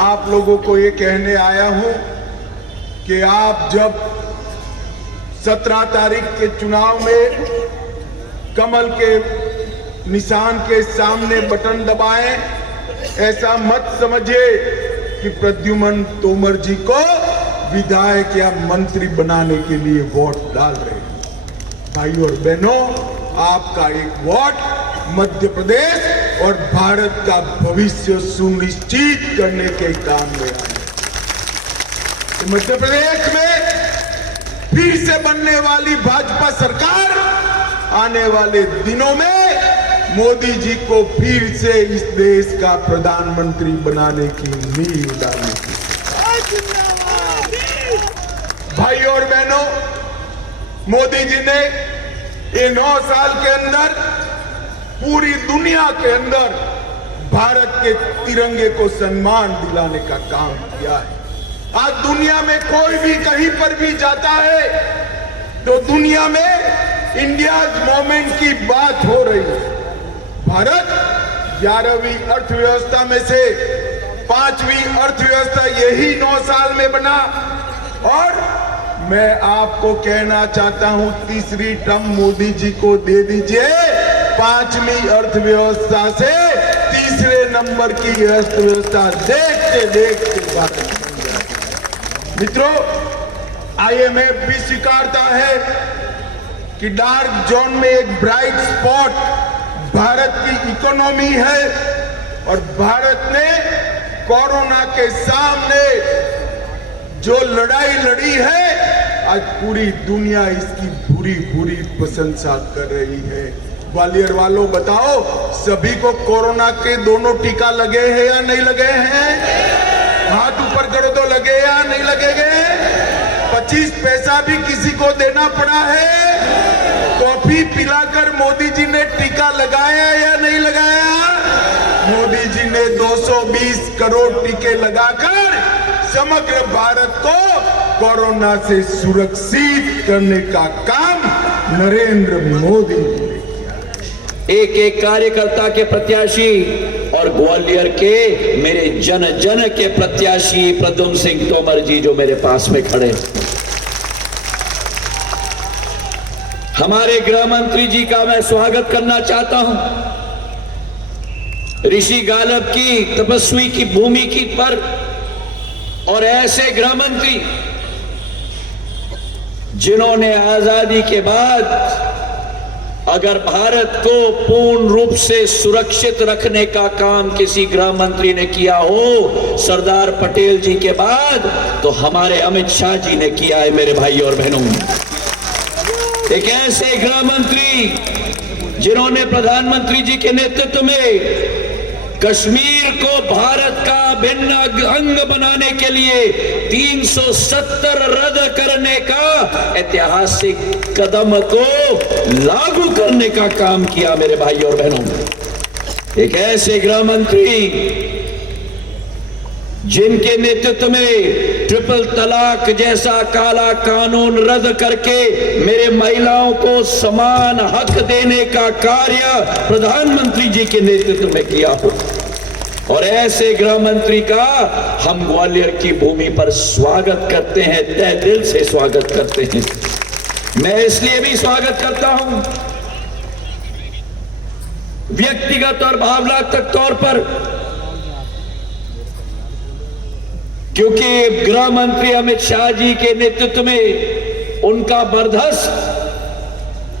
आप लोगों को ये कहने आया हूं कि आप जब 17 तारीख के चुनाव में कमल के निशान के सामने बटन दबाएं, ऐसा मत समझिए कि प्रद्युमन तोमर जी को विधायक या मंत्री बनाने के लिए वोट डाल रहे हैं। भाई और बहनों, आपका एक वोट मध्य प्रदेश और भारत का भविष्य सुनिश्चित करने के काम में आए। मध्य प्रदेश में फिर से बनने वाली भाजपा सरकार आने वाले दिनों में मोदी जी को फिर से इस देश का प्रधानमंत्री बनाने की नींव डालेगी। भाई और बहनों, मोदी जी ने ये 9 साल के अंदर पूरी दुनिया के अंदर भारत के तिरंगे को सम्मान दिलाने का काम किया है। आज दुनिया में कोई भी कहीं पर भी जाता है तो दुनिया में इंडियाज मोमेंट की बात हो रही है। भारत 11वीं अर्थव्यवस्था में से 5वीं अर्थव्यवस्था यही 9 साल में बना और मैं आपको कहना चाहता हूं, तीसरी टर्म मोदी जी को दे दीजिए, 5वीं अर्थव्यवस्था से तीसरे नंबर की अर्थव्यवस्था देखते देखते भारत बन जाएगी। मित्रों, IMF भी स्वीकारता है कि डार्क जोन में एक ब्राइट स्पॉट भारत की इकोनॉमी है और भारत ने कोरोना के सामने जो लड़ाई लड़ी है, आज पूरी दुनिया इसकी बुरी बुरी प्रशंसा कर रही है। ग्वालियर वालों बताओ, सभी को कोरोना के दोनों टीका लगे हैं या नहीं लगे हैं? हाथ ऊपर करो तो लगे या नहीं लगे गए? 25 पैसा भी किसी को देना पड़ा है? कॉफी पिलाकर मोदी जी ने टीका लगाया या नहीं लगाया? मोदी जी ने 220 करोड़ टीके लगाकर समग्र भारत को कोरोना से सुरक्षित करने का काम नरेंद्र मोदी जी ने किया। एक एक कार्यकर्ता के प्रत्याशी और ग्वालियर के मेरे जन जन के प्रत्याशी प्रद्युम्न सिंह तोमर जी जो मेरे पास में खड़े, हमारे गृह मंत्री जी का मैं स्वागत करना चाहता हूं। ऋषि गालब की तपस्वी की भूमि की पर और ऐसे गृह मंत्री जिन्होंने आजादी के बाद अगर भारत को पूर्ण रूप से सुरक्षित रखने का काम किसी गृह मंत्री ने किया हो सरदार पटेल जी के बाद, तो हमारे अमित शाह जी ने किया है। मेरे भाई और बहनों, एक ऐसे गृह मंत्री जिन्होंने प्रधानमंत्री जी के नेतृत्व में कश्मीर को भारत का भिन्न अंग बनाने के लिए 370 रद्द करने का ऐतिहासिक कदम को लागू करने का काम किया। मेरे भाई और बहनों, एक ऐसे गृह मंत्री जिनके नेतृत्व में ट्रिपल तलाक जैसा काला कानून रद्द करके मेरे महिलाओं को समान हक देने का कार्य प्रधानमंत्री जी के नेतृत्व में किया हो, और ऐसे गृह मंत्री का हम ग्वालियर की भूमि पर स्वागत करते हैं, तहे दिल से स्वागत करते हैं। मैं इसलिए भी स्वागत करता हूं व्यक्तिगत और भावनात्मक तौर पर, क्योंकि गृह मंत्री अमित शाह जी के नेतृत्व में उनका बर्दाश्त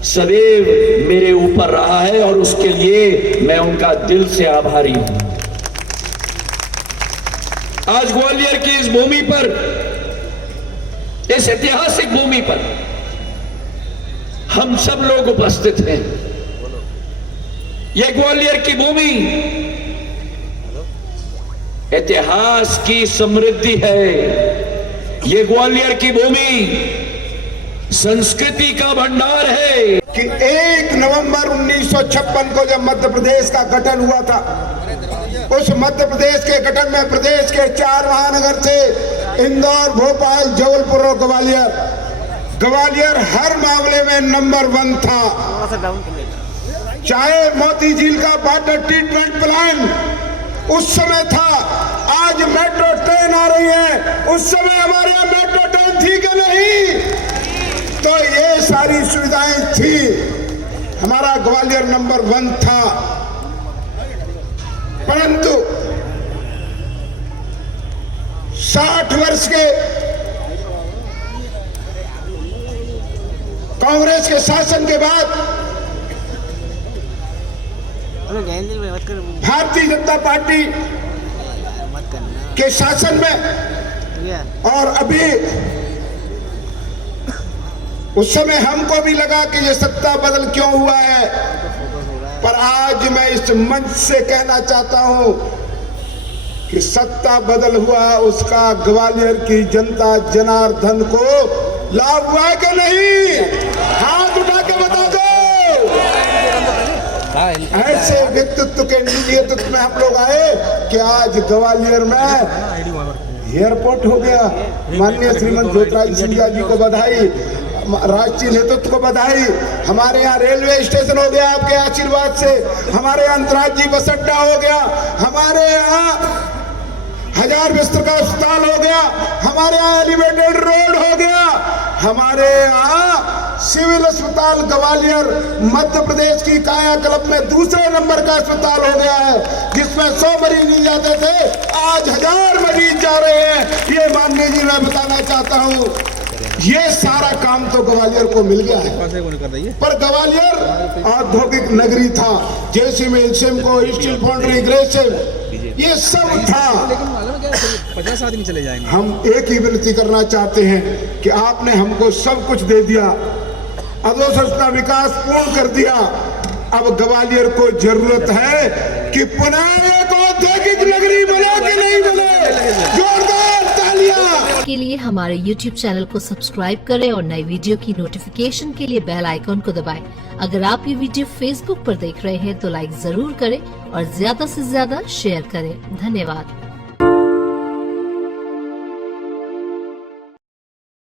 सदैव मेरे ऊपर रहा है और उसके लिए मैं उनका दिल से आभारी हूं। आज ग्वालियर की इस भूमि पर, इस ऐतिहासिक भूमि पर हम सब लोग उपस्थित हैं। यह ग्वालियर की भूमि इतिहास की समृद्धि है। ये ग्वालियर की भूमि संस्कृति का भंडार है कि 1 नवंबर 1956 को जब मध्य प्रदेश का गठन हुआ था, उस मध्य प्रदेश के गठन में प्रदेश के 4 महानगर थे, इंदौर, भोपाल, जबलपुर और ग्वालियर हर मामले में नंबर 1 था। चाहे मोती झील का वाटर ट्रीटमेंट प्लांट उस समय था, आज मेट्रो उस समय हमारे यहाँ मेट्रो ट्रेन थी कि नहीं? तो ये सारी सुविधाएं थी। हमारा ग्वालियर नंबर 1 था। परंतु 60 वर्ष के कांग्रेस के शासन के बाद भारतीय जनता पार्टी के शासन में, और अभी उस समय हमको भी लगा कि ये सत्ता बदल क्यों हुआ है, पर आज मैं इस मंच से कहना चाहता हूं कि सत्ता बदल हुआ उसका ग्वालियर की जनता जनार्दन को लाभ हुआ है कि नहीं? हाथ उठा के बता दो। ऐसे व्यक्तित्व के नेतृत्व में हम लोग आए कि आज ग्वालियर में एयरपोर्ट हो गया। माननीय श्रीमंत ज्योतिरादित्य सिंधिया जी को बधाई, राष्ट्रीय नेतृत्व को बधाई। हमारे यहाँ रेलवे स्टेशन हो गया आपके आशीर्वाद से, हमारे यहाँ अंतर्राज्यीय बस अड्डा हो गया, हमारे यहाँ 1000 बिस्तर का अस्पताल हो गया, हमारे यहाँ एलिवेटेड रोड हो गया, हमारे यहाँ सिविल अस्पताल ग्वालियर मध्य प्रदेश की कायाकल्प में दूसरे नंबर का अस्पताल हो गया है, जिसमें 100 मरीज नहीं जाते थे, आज 1000 मरीज जा रहे हैं। ये माननीय जी मैं बताना चाहता हूँ, ये सारा काम तो ग्वालियर को मिल गया है। पर ग्वालियर औद्योगिक नगरी था, जैसे में सिमको, स्टील फाउंड्री, ग्रेसिम, ये सब था। लेकिन मालूम है क्या 50 आदमी चले जाएंगे। हम एक ही विनती करना चाहते हैं कि आपने हमको सब कुछ दे दिया, अधोसंरचना विकास पूर्ण कर दिया। अब ग्वालियर को जरूरत है कि पुनः एक औद्योगिक नगरी बने कि नहीं बने? जोरदार तालियां के लिए हमारे YouTube चैनल को सब्सक्राइब करें और नई वीडियो की नोटिफिकेशन के लिए बेल आइकॉन को दबाएं। अगर आप ये वीडियो Facebook पर देख रहे हैं तो लाइक जरूर करें और ज्यादा से ज्यादा शेयर करें। धन्यवाद।